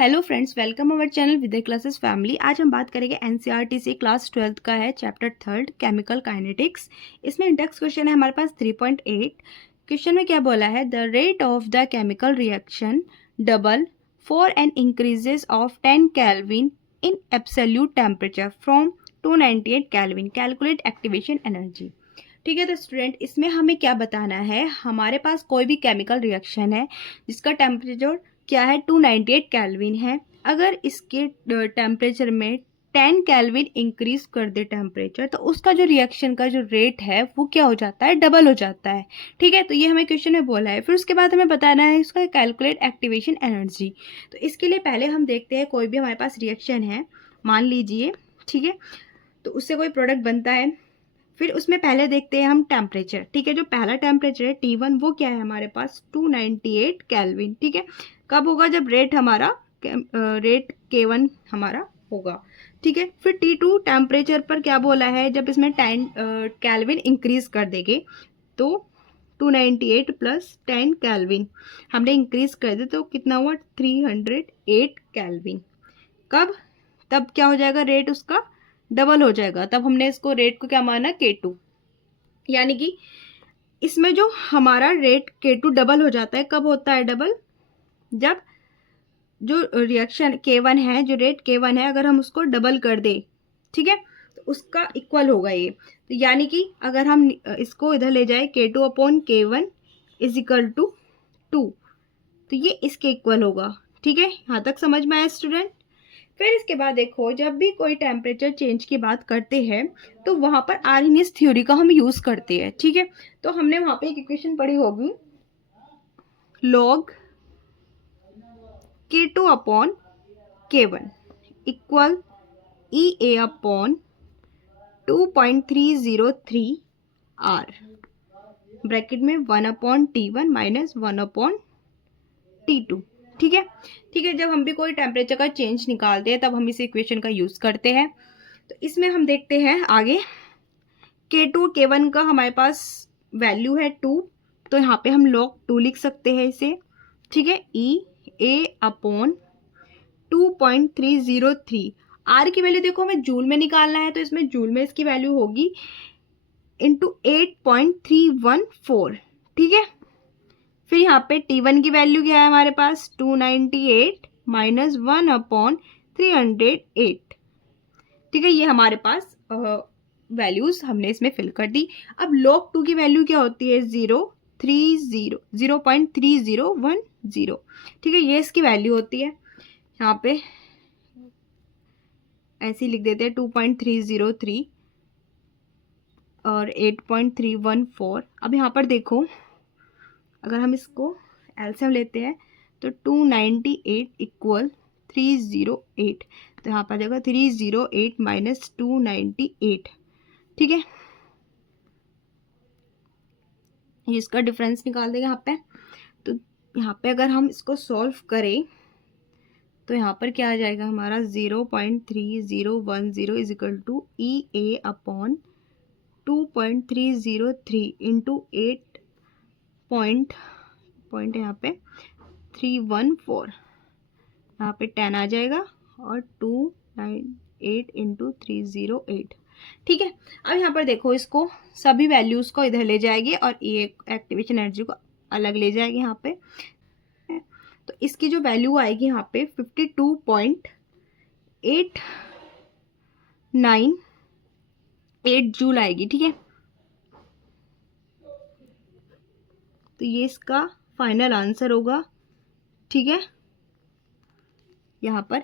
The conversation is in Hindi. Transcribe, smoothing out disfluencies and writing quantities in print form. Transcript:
Hello friends, welcome our channel Vidya classes family. आज हम बात करेंगे एनसीईआरटी से क्लास 12th का है चैप्टर 3 केमिकल काइनेटिक्स। इसमें इंडेक्स क्वेश्चन है हमारे पास 3.8। क्वेश्चन में क्या बोला है, the rate of the chemical reaction double for an increases of 10 kelvin in absolute temperature from 298 kelvin, calculate activation energy. ठीक है, तो स्टूडेंट इसमें हमें क्या बताना है, हमारे पास कोई भी केमिकल रिएक्शन है जिसका टेम्परेचर क्या है 298 केल्विन है। अगर इसके टेम्परेचर में 10 केल्विन इंक्रीज कर दे टेम्परेचर, तो उसका जो रिएक्शन का जो रेट है वो क्या हो जाता है, डबल हो जाता है। ठीक है, तो ये हमें क्वेश्चन में बोला है। फिर उसके बाद हमें बताना है इसका कैलकुलेट एक्टिवेशन एनर्जी। तो इसके लिए पहले हम देखते हैं, कोई भी हमारे पास रिएक्शन है मान लीजिए, ठीक है, तो उससे कोई प्रोडक्ट बनता है। फिर उसमें पहले देखते हैं हम टेम्परेचर। ठीक है, जो पहला टेम्परेचर है T1 वो क्या है हमारे पास 298 केल्विन। ठीक है, कब होगा, जब रेट हमारा रेट K1 हमारा होगा। ठीक है, फिर T2 टेम्परेचर पर क्या बोला है, जब इसमें 10 केल्विन इंक्रीज कर देंगे तो 298 प्लस 10 केल्विन हमने इंक्रीज कर दे तो कितना हुआ 308 केल्विन। कब, तब क्या हो जाएगा, रेट उसका डबल हो जाएगा। तब हमने इसको रेट को क्या माना K2, यानी कि इसमें जो हमारा रेट K2 डबल हो जाता है। कब होता है डबल, जब जो रिएक्शन K1 है, जो रेट K1 है, अगर हम उसको डबल कर दे, ठीक है, तो उसका इक्वल होगा ये। तो यानी कि अगर हम इसको इधर ले जाए K2 upon K1 is equal to 2, तो ये इसके इक्वल होगा। ठीक है, यहाँ तक समझ में आया स्टूडेंट। फिर इसके बाद देखो, जब भी कोई टेम्परेचर चेंज की बात करते हैं तो वहाँ पर आर्हेनियस थ्योरी का हम यूज़ करते हैं। ठीक है, तो हमने वहाँ पे एक इक्वेशन पढ़ी होगी, log K2 upon K1 equal EA upon 2.303 R, bracket में 1 upon T1 minus 1 upon T2। ठीक है, ठीक है, जब हम भी कोई टेम्परेचर का चेंज निकालते हैं तब हम इस इक्वेशन का यूज़ करते हैं। तो इसमें हम देखते हैं आगे, K2 K1 का हमारे पास वैल्यू है 2, तो यहाँ पे हम log 2 लिख सकते हैं इसे। ठीक है, E A अपॉन 2.303। R की वैल्यू देखो हमें जूल में निकालना है, तो इसमें जूल में इसकी वैल्यू होगी इंटू 8.314। ठीक है, फिर यहाँ पे T1 की वैल्यू क्या है हमारे पास 298 माइनस 1 अपॉन 308। ठीक है, ये हमारे पास वैल्यूज हमने इसमें फिल कर दी। अब log 2 की वैल्यू क्या होती है 0.3010। ठीक है, ये इसकी वैल्यू होती है, यहाँ पे ऐसे ही लिख देते हैं 2.303 और 8.314। अब यहाँ पर देखो, अगर हम इसको एलसीएम लेते हैं तो 298 इक्वल 308, तो यहाँ पर देखो 308 माइनस 298। ठीक है, इसका डिफरेंस निकाल देंगे यहाँ पे। तो यहाँ पे अगर हम इसको सॉल्व करें तो यहाँ पर क्या आ जाएगा हमारा 0.3010 is equal to EA upon 2.303 into 8 point यहाँ पे 314, यहाँ पे 10 आ जाएगा और 298 इंटू 308। ठीक है, अब यहाँ पर देखो, इसको सभी वैल्यूज़ को इधर ले जाएंगे और ये एक्टिवेशन एनर्जी को अलग ले जाएंगे यहाँ पे। तो इसकी जो वैल्यू आएगी यहाँ पे 52.898 जूल आएगी। ठीक है, तो ये इसका फाइनल आंसर होगा। ठीक है, यहाँ पर